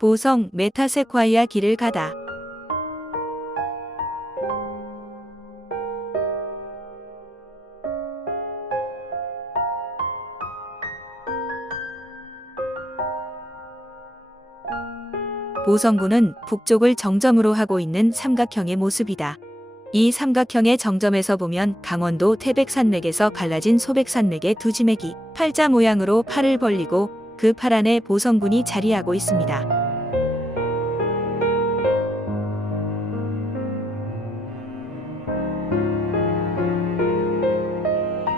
보성 메타세콰이아 길을 가다. 보성군은 북쪽을 정점으로 하고 있는 삼각형의 모습이다. 이 삼각형의 정점에서 보면 강원도 태백산맥에서 갈라진 소백산맥의 두 지맥이 팔자 모양으로 팔을 벌리고 그 팔 안에 보성군이 자리하고 있습니다.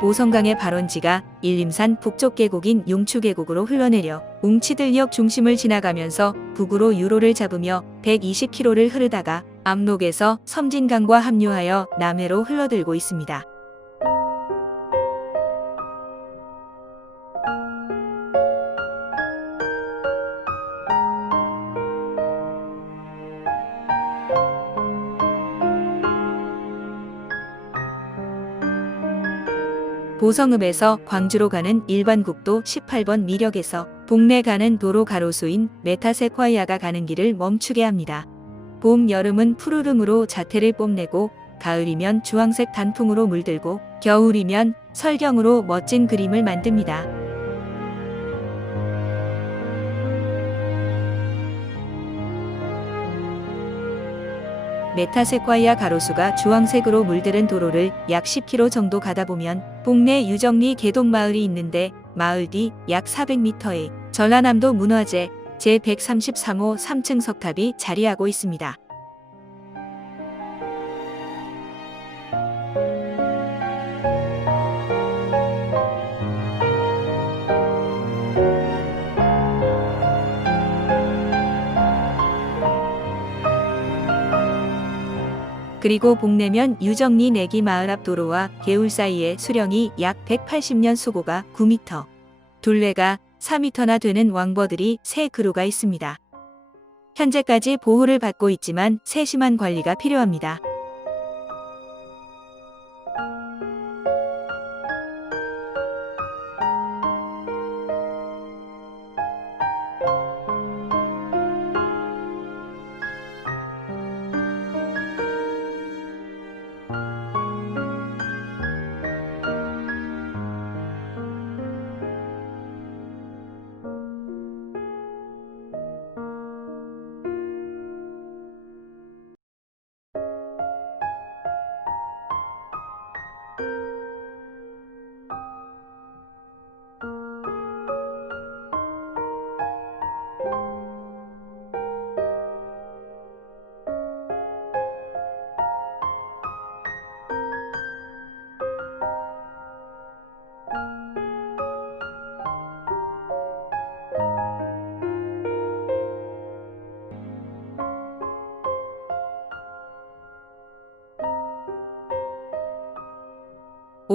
보성강의 발원지가 일림산 북쪽 계곡인 용추계곡으로 흘러내려 웅치들역 중심을 지나가면서 북으로 유로를 잡으며 120km를 흐르다가 압록에서 섬진강과 합류하여 남해로 흘러들고 있습니다. 보성읍에서 광주로 가는 일반 국도 18번 미력에서 동래 가는 도로 가로수인 메타세콰이아가 가는 길을 멈추게 합니다. 봄, 여름은 푸르름으로 자태를 뽐내고 가을이면 주황색 단풍으로 물들고 겨울이면 설경으로 멋진 그림을 만듭니다. 메타세콰이아 가로수가 주황색으로 물들은 도로를 약 10km 정도 가다 보면 동네 유정리 개동마을이 있는데 마을 뒤 약 400m에 전라남도 문화재 제133호 3층 석탑이 자리하고 있습니다. 그리고 복내면 유정리 내기 마을 앞 도로와 개울 사이에 수령이 약 180년 수고가 9m, 둘레가 4m나 되는 왕버들이 세 그루가 있습니다. 현재까지 보호를 받고 있지만 세심한 관리가 필요합니다.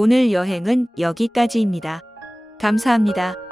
오늘 여행은 여기까지입니다. 감사합니다.